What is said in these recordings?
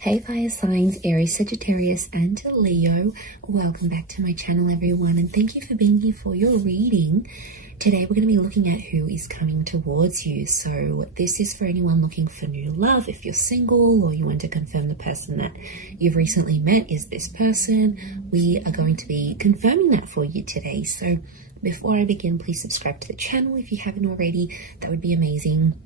Hey fire signs, Aries, Sagittarius and Leo. Welcome back to my channel everyone, and thank you for being here for your reading. Today we're going to be looking at who is coming towards you. So this is for anyone looking for new love. If you're single or you want to confirm the person that you've recently met is this person, we are going to be confirming that for you today. So before I begin, please subscribe to the channel if you haven't already. That would be amazing.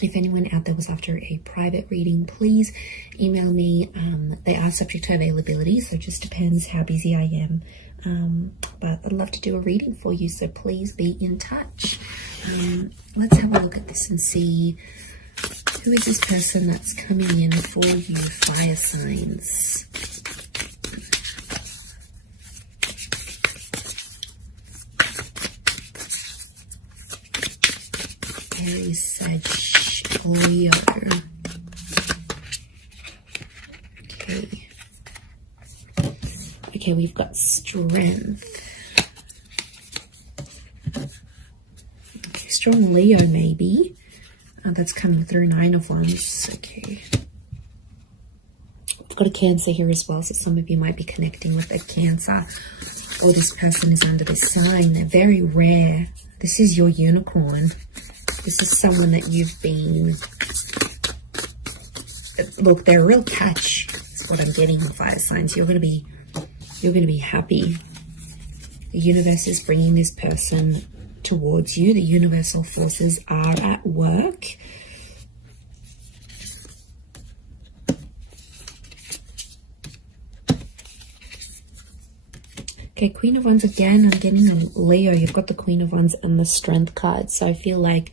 If anyone out there was after a private reading, please email me. They are subject to availability, so it just depends how busy I am. But I'd love to do a reading for you, so please be in touch. Let's have a look at this and see who is this person that's coming in for you, fire signs. Aries, Sag, Leo. Okay, we've got strength. Okay, strong Leo maybe. That's coming through, 9 of Wands. Okay. We've got a Cancer here as well, so some of you might be connecting with a Cancer. Or this person is under this sign. They're very rare. This is your unicorn. This is someone that you've been, look, they're a real catch. That's what I'm getting on fire signs. You're going to be happy. The universe is bringing this person towards you. The universal forces are at work. Okay, Queen of Wands again. I'm getting a Leo. You've got the Queen of Wands and the Strength card. So I feel like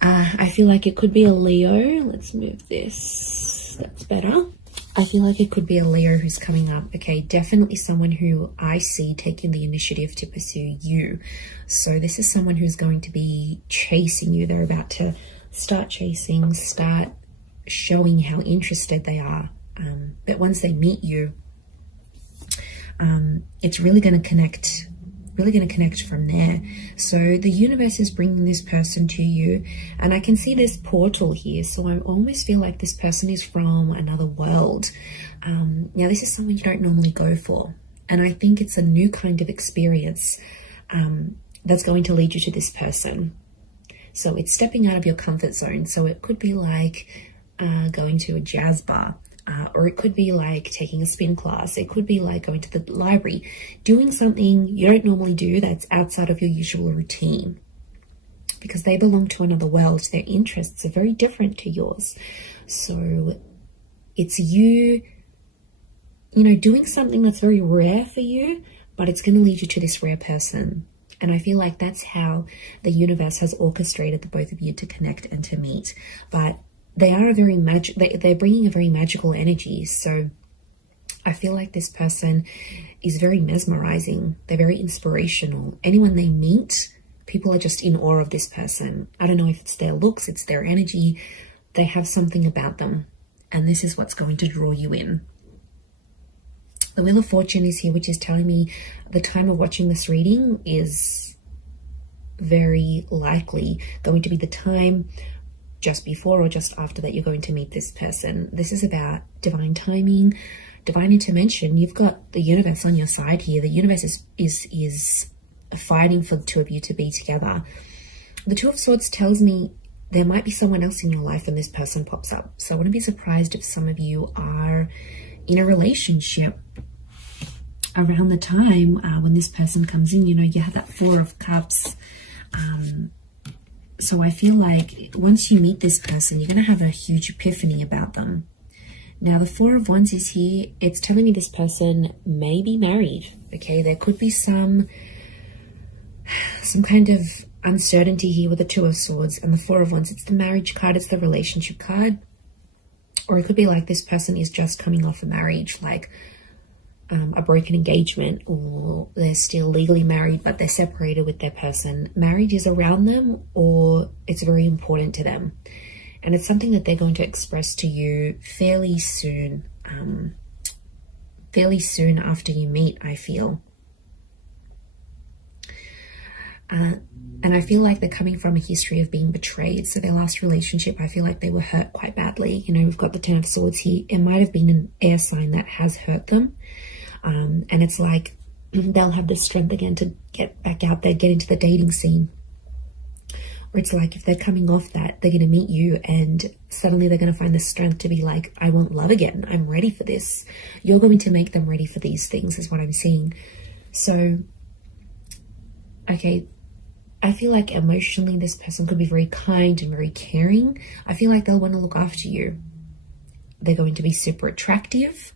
it could be a Leo. Let's move this. That's better. I feel like it could be a Leo who's coming up. Okay, definitely someone who I see taking the initiative to pursue you. So this is someone who's going to be chasing you. They're about to start chasing, start showing how interested they are. But once they meet you, it's really going to connect from there. So the universe is bringing this person to you, and I can see this portal here, so I almost feel like this person is from another world. Now this is someone you don't normally go for, and I think it's a new kind of experience that's going to lead you to this person. So it's stepping out of your comfort zone. So it could be like going to a jazz bar. Or it could be like taking a spin class. It could be like going to the library, doing something you don't normally do that's outside of your usual routine, because they belong to another world. Their interests are very different to yours. So it's you doing something that's very rare for you, but it's going to lead you to this rare person. And I feel like that's how the universe has orchestrated the both of you to connect and to meet. But they are they're bringing a very magical energy. So I feel like this person is very mesmerizing. They're very inspirational. Anyone they meet, people are just in awe of this person. I don't know if it's their looks, it's their energy. They have something about them, and this is what's going to draw you in. The Wheel of Fortune is here, which is telling me the time of watching this reading is very likely going to be the time just before or just after that you're going to meet this person. This is about divine timing, divine intervention. You've got the universe on your side here. The universe is fighting for the two of you to be together. The Two of Swords tells me there might be someone else in your life and this person pops up. So I wouldn't be surprised if some of you are in a relationship around the time when this person comes in. You have that Four of Cups. So I feel like once you meet this person, you're going to have a huge epiphany about them. Now, the Four of Wands is here. It's telling me this person may be married. Okay, there could be some kind of uncertainty here with the Two of Swords and the Four of Wands. It's the marriage card. It's the relationship card. Or it could be like this person is just coming off a marriage, like a broken engagement, or they're still legally married but they're separated with their person. Marriage is around them, or it's very important to them, and it's something that they're going to express to you fairly soon after you meet, I feel. And I feel like they're coming from a history of being betrayed. So their last relationship, I feel like they were hurt quite badly. You know, we've got the Ten of Swords here. It might have been an air sign that has hurt them. And it's like they'll have the strength again to get back out there, get into the dating scene. Or it's like if they're coming off that, they're going to meet you and suddenly they're going to find the strength to be like, I want love again. I'm ready for this. You're going to make them ready for these things is what I'm seeing. So, okay, I feel like emotionally this person could be very kind and very caring. I feel like they'll want to look after you. They're going to be super attractive.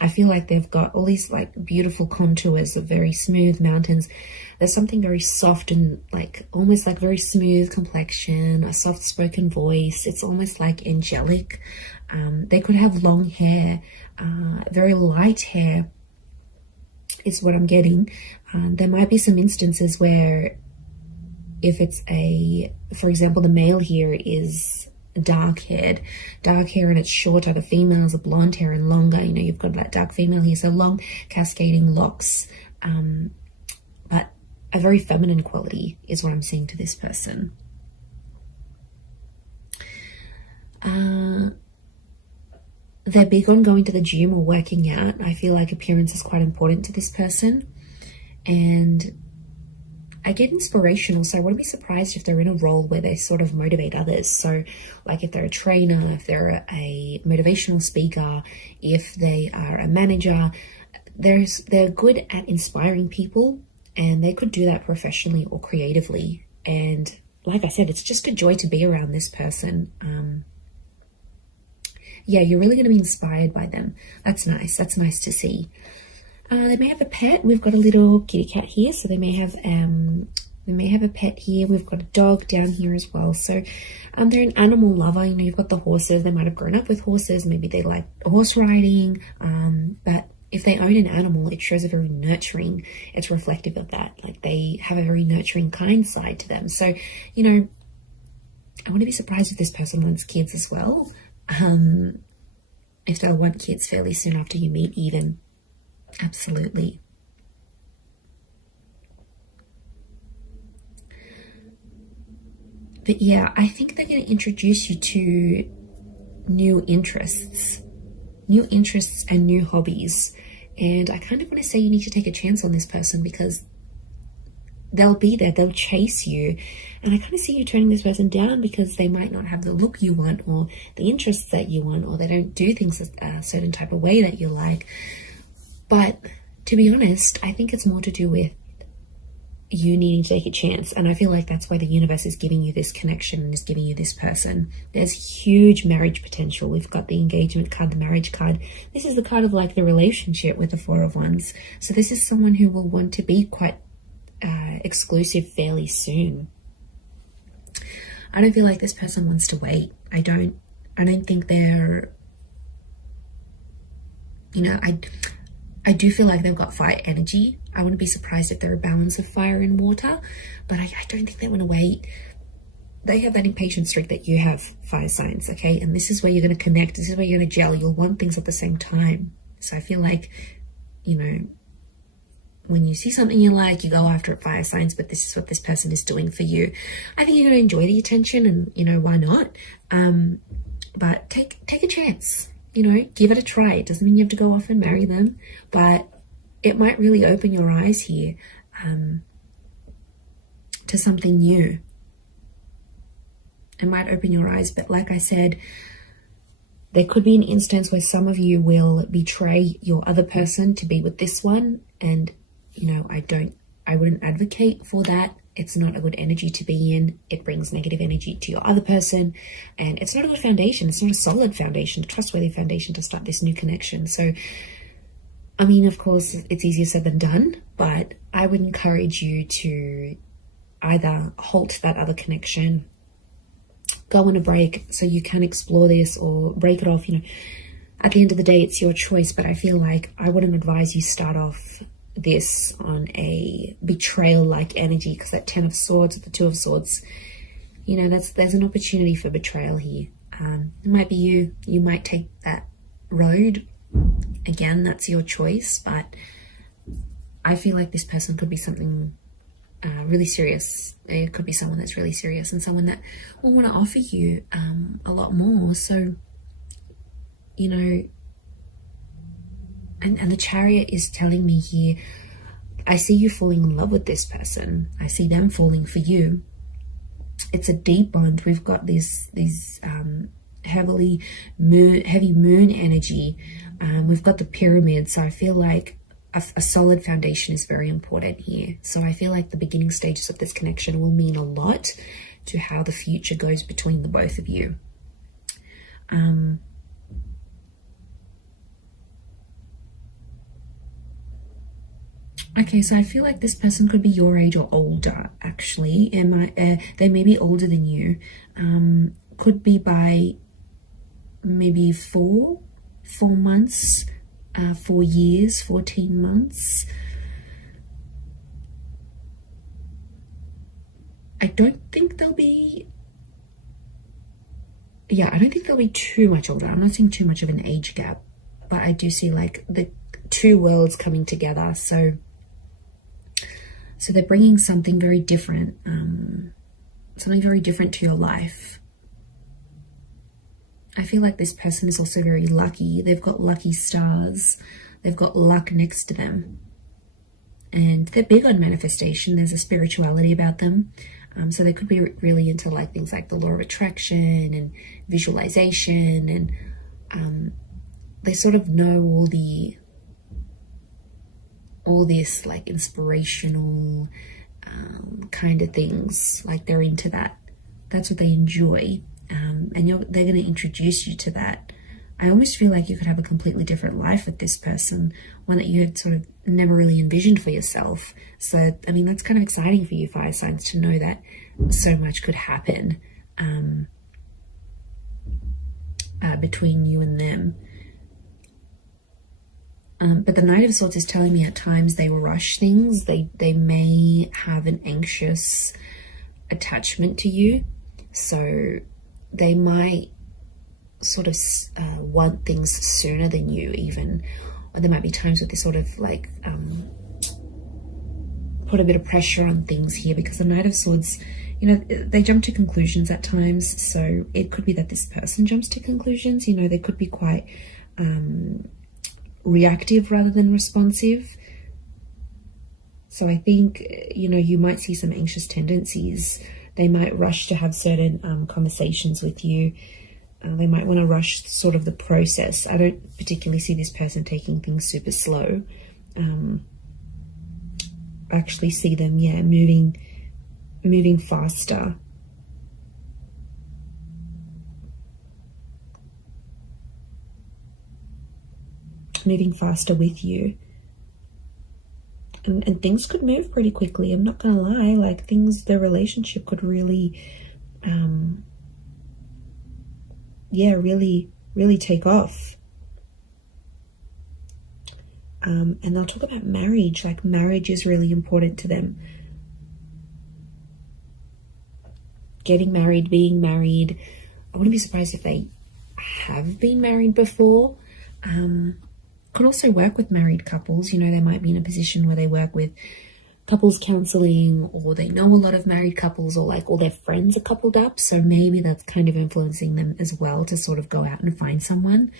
I feel like they've got all these like beautiful contours of very smooth mountains. There's something very soft and like almost like very smooth complexion, a soft spoken voice. It's almost like angelic. They could have long hair, very light hair is what I'm getting. There might be some instances where if it's for example, the male here is dark hair and it's shorter. The females are blonde hair and longer. You know, you've got that dark female here, so long cascading locks, but a very feminine quality is what I'm seeing to this person. They're big on going to the gym or working out. I feel like appearance is quite important to this person, and I get inspirational, so I wouldn't be surprised if they're in a role where they sort of motivate others. So like if they're a trainer, if they're a motivational speaker, if they are a manager, they're good at inspiring people, and they could do that professionally or creatively. And like I said, it's just a joy to be around this person. Yeah, you're really going to be inspired by them. That's nice. That's nice to see. They may have a pet. We've got a little kitty cat here, so they may have a pet here. We've got a dog down here as well. So they're an animal lover. You know, you've got the horses. They might have grown up with horses. Maybe they like horse riding. But if they own an animal, it shows a very nurturing. It's reflective of that. Like they have a very nurturing, kind side to them. So, you know, I wouldn't be surprised if this person wants kids as well. If they'll want kids fairly soon after you meet, even. Absolutely. But yeah, I think they're going to introduce you to new interests and new hobbies. And I kind of want to say you need to take a chance on this person, because they'll be there, they'll chase you. And I kind of see you turning this person down because they might not have the look you want or the interests that you want, or they don't do things a certain type of way that you like. But to be honest, I think it's more to do with you needing to take a chance. And I feel like that's why the universe is giving you this connection and is giving you this person. There's huge marriage potential. We've got the engagement card, the marriage card. This is the card of like the relationship with the Four of Wands. So this is someone who will want to be quite exclusive fairly soon. I don't feel like this person wants to wait. I don't think they're, you know, I do feel like they've got fire energy. I wouldn't be surprised if they're a balance of fire and water, but I don't think they want to wait. They have that impatient streak that you have, fire signs, okay? And this is where you're going to connect. This is where you're going to gel. You'll want things at the same time. So I feel like, you know, when you see something you like, you go after it, fire signs, but this is what this person is doing for you. I think you're going to enjoy the attention, and, you know, why not? But take a chance. You know, give it a try. It doesn't mean you have to go off and marry them, but it might really open your eyes here to something new. It might open your eyes, but like I said, there could be an instance where some of you will betray your other person to be with this one, and, you know, I wouldn't advocate for that. It's not a good energy to be in. It brings negative energy to your other person, and it's not a good foundation. It's not a solid foundation, a trustworthy foundation to start this new connection. So, I mean, of course, it's easier said than done, but I would encourage you to either halt that other connection, go on a break so you can explore this, or break it off. You know, at the end of the day, it's your choice, but I feel like I wouldn't advise you start off this on a betrayal-like energy, because that Ten of Swords, the Two of Swords, you know, there's an opportunity for betrayal here. It might be you might take that road. Again, that's your choice, but I feel like this person could be something really serious. It could be someone that's really serious and someone that will want to offer you a lot more. So, you know, and the Chariot is telling me here, I see you falling in love with this person. I see them falling for you. It's a deep bond. We've got these heavy moon energy. We've got the pyramid. So I feel like a solid foundation is very important here. So I feel like the beginning stages of this connection will mean a lot to how the future goes between the both of you. Okay, so I feel like this person could be your age or older, actually. They may be older than you. Could be by maybe 4 months, 4 years, 14 months. I don't think they'll be too much older. I'm not seeing too much of an age gap, but I do see like the two worlds coming together. So they're bringing something very different, to your life. I feel like this person is also very lucky. They've got lucky stars. They've got luck next to them. And they're big on manifestation. There's a spirituality about them. So they could be really into like things like the law of attraction and visualization. And they sort of know all this like inspirational kind of things. Like they're into that. That's what they enjoy. And they're going to introduce you to that. I almost feel like you could have a completely different life with this person, one that you had sort of never really envisioned for yourself. So, I mean, that's kind of exciting for you, fire signs, to know that so much could happen between you and them. But the Knight of Swords is telling me at times they will rush things. They may have an anxious attachment to you. So they might sort of want things sooner than you even. Or there might be times where they sort of like put a bit of pressure on things here, because the Knight of Swords, you know, they jump to conclusions at times. So it could be that this person jumps to conclusions. You know, they could be quite reactive rather than responsive. So I think, you know, you might see some anxious tendencies. They might rush to have certain conversations with you. They might want to rush sort of the process. I don't particularly see this person taking things super slow. I actually see them, moving faster. Moving faster with you. And things could move pretty quickly. I'm not going to lie. Like the relationship could really, really take off. And they'll talk about marriage. Like marriage is really important to them. Getting married, being married. I wouldn't be surprised if they have been married before. Could also work with married couples. You know, they might be in a position where they work with couples counseling, or they know a lot of married couples, or like all their friends are coupled up. So maybe that's kind of influencing them as well to sort of go out and find someone.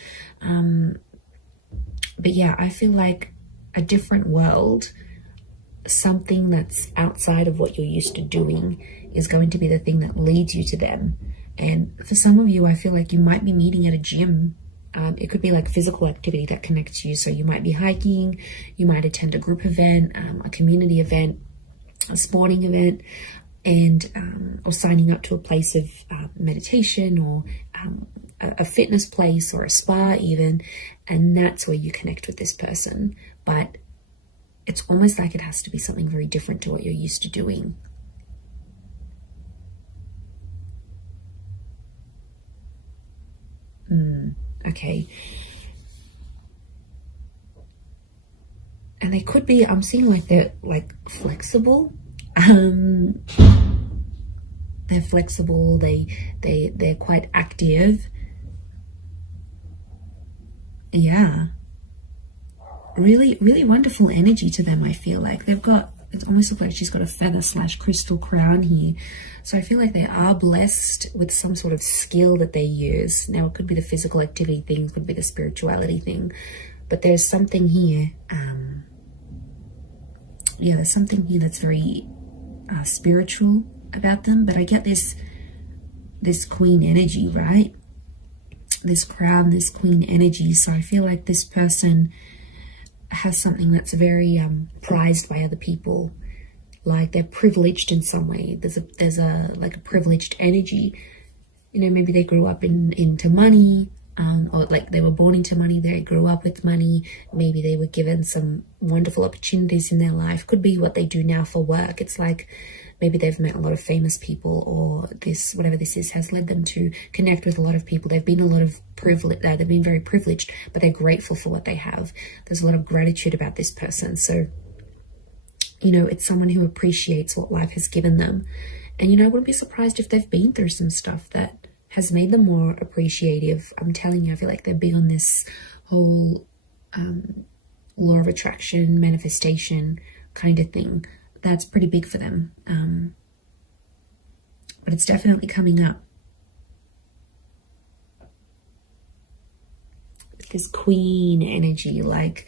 But yeah, I feel like a different world, something that's outside of what you're used to doing, is going to be the thing that leads you to them. And for some of you, I feel like you might be meeting at a gym. It could be like physical activity that connects you. So you might be hiking, you might attend a group event, a community event, a sporting event, and or signing up to a place of meditation, or a fitness place, or a spa even. And that's where you connect with this person. But it's almost like it has to be something very different to what you're used to doing. Okay. And they could be, I'm seeing like they're like flexible. They're flexible, they're quite active. Yeah. Really, really wonderful energy to them, I feel like. They've got it almost looks like she's got a feather / crystal crown here. So I feel like they are blessed with some sort of skill that they use. Now, it could be the physical activity thing, could be the spirituality thing, but there's something here. Yeah, there's something here that's very spiritual about them. But I get this queen energy, right? This crown, this queen energy. So I feel like this person has something that's very prized by other people, like they're privileged in some way. There's a like a privileged energy, you know. Maybe they grew up into money, or like they were born into money, they grew up with money. Maybe they were given some wonderful opportunities in their life. Could be what they do now for work. It's like maybe they've met a lot of famous people, or this, whatever this is, has led them to connect with a lot of people. They've been they've been very privileged, but they're grateful for what they have. There's a lot of gratitude about this person. So, you know, it's someone who appreciates what life has given them. And, you know, I wouldn't be surprised if they've been through some stuff that has made them more appreciative. I'm telling you, I feel like they're big on this whole law of attraction, manifestation kind of thing. That's pretty big for them. But it's definitely coming up. This queen energy, like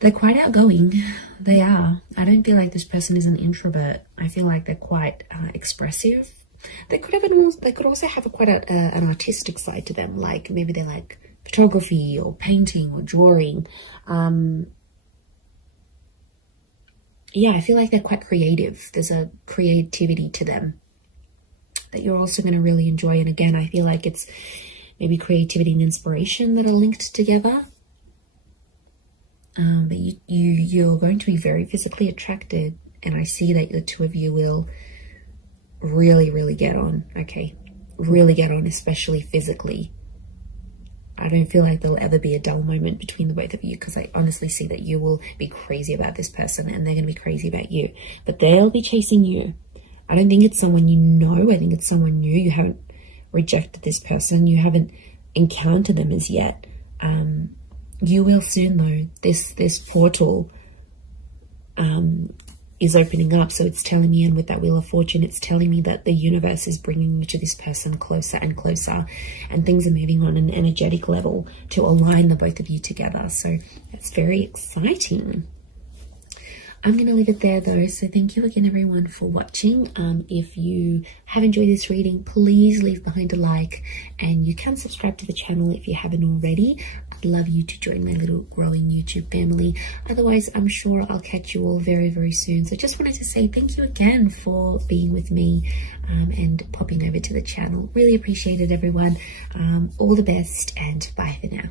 they're quite outgoing. They are. I don't feel like this person is an introvert. I feel like they're quite expressive. They could also have quite an artistic side to them. Like maybe they like photography or painting or drawing. Yeah, I feel like they're quite creative. There's a creativity to them that you're also going to really enjoy. And again, I feel like it's maybe creativity and inspiration that are linked together. But you're going to be very physically attracted. And I see that the two of you will really, really get on. Okay, really get on, especially physically. I don't feel like there'll ever be a dull moment between the both of you, because I honestly see that you will be crazy about this person and they're going to be crazy about you. But they'll be chasing you. I don't think it's someone you know. I think it's someone new. You haven't rejected this person. You haven't encountered them as yet. You will soon, though. This portal is opening up. So it's telling me, and with that Wheel of Fortune, it's telling me that the universe is bringing you to this person closer and closer, and things are moving on an energetic level to align the both of you together. So that's very exciting. I'm going to leave it there though. So thank you again, everyone, for watching. If you have enjoyed this reading, please leave behind a like, and you can subscribe to the channel if you haven't already. I'd love you to join my little growing YouTube family. Otherwise, I'm sure I'll catch you all very, very soon. So just wanted to say thank you again for being with me and popping over to the channel. Really appreciate it, everyone. All the best, and bye for now.